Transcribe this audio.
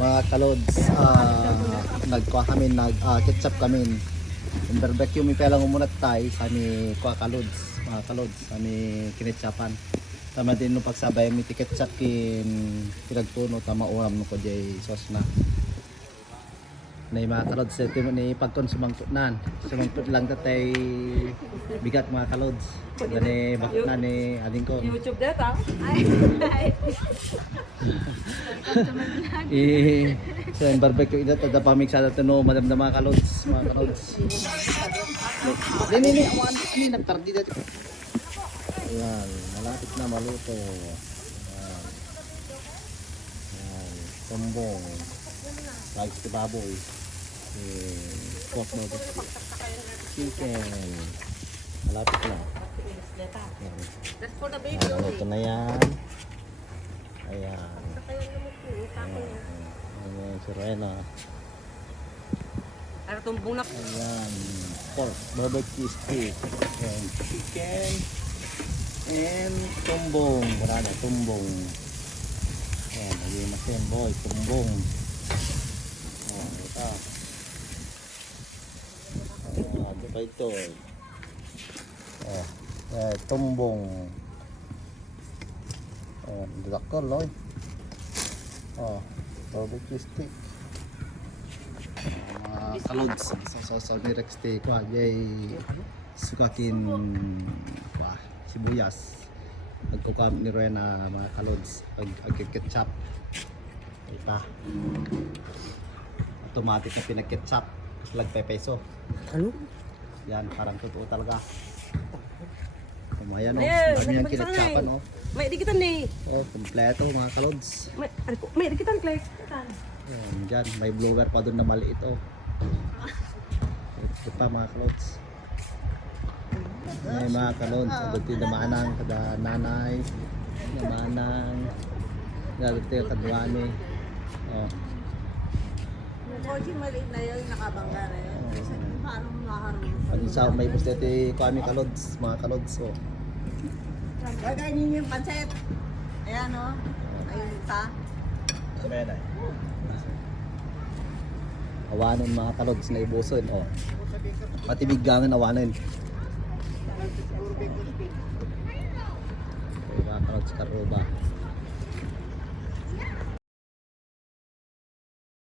Mga kalods, nagkuha kami, ketchup kami. Yung barbecue mi pelang umunat tayo sa mi kuha kalods, mga kalods, sa mi kinetchapan. Tama din nung pagsabay mi ti ketchup pinagpuno, tama uram no ko jay sauce na. Na mga kalods, ito ni pagkonsumang nan. Sumangkot lang tatay bigat mga kalods. Gani bakit na ni aling ko. YouTube data. So yung barbecue ito, tada pamiksa na ito no, madam na mga kalods. Mga kalods. Nini, awan, ini nagtardi dito. Ayan, malapit na maluto. Ayan. Ayan, tumbong. Lagi si baboy. Pork burger. Chicken. Malapit na. Ayan. That's for the baby. Ayan, ito na yan. Ayan. Ayan, si Rena. Ano tumbong na? Ayan. Pork, barbecue steak. Ayan, chicken. And tumbong. Wala na, tumbong. Ayan, lagyan natin, boy, tumbong. Ayan, ito. Ayan, ito pa ito. Ayan, tumbong. Ayan, dakol, loy. Oh, barbecue steak. Mga kalods. Sa direct steak ko, jay sukakin sibuyas. Pagkukam ni Rena mga kalods, pag-ketchup. Ito. Automatic na pinag-ketchup. Lagpay peso. Ano? Yan, parang totoo talaga. Kumayan o. Ayan, Dami yung magpagsanay. kinetchupan o. May dikitan ni. Oh, kompleto mga kalods. May dikitan Clay. Ayan, dyan. May vlogger pa doon na maliit o. Ito pa mga kalods. May mga kalods. Dito na manang kada nanay. Na manang. Dito yung kadwani. Oh. Koji maliit na yun, nakabangga na yun. Kasi paano maharap? Pag isa may gusto ito kami kalods. Mga kalods o. Gagay ninyo yung pancet. Ayan o. Ayun pa. Amen ay. Awanon mga kalods na ibuson o. Pati biggangan awanon. Mga kalods karuba.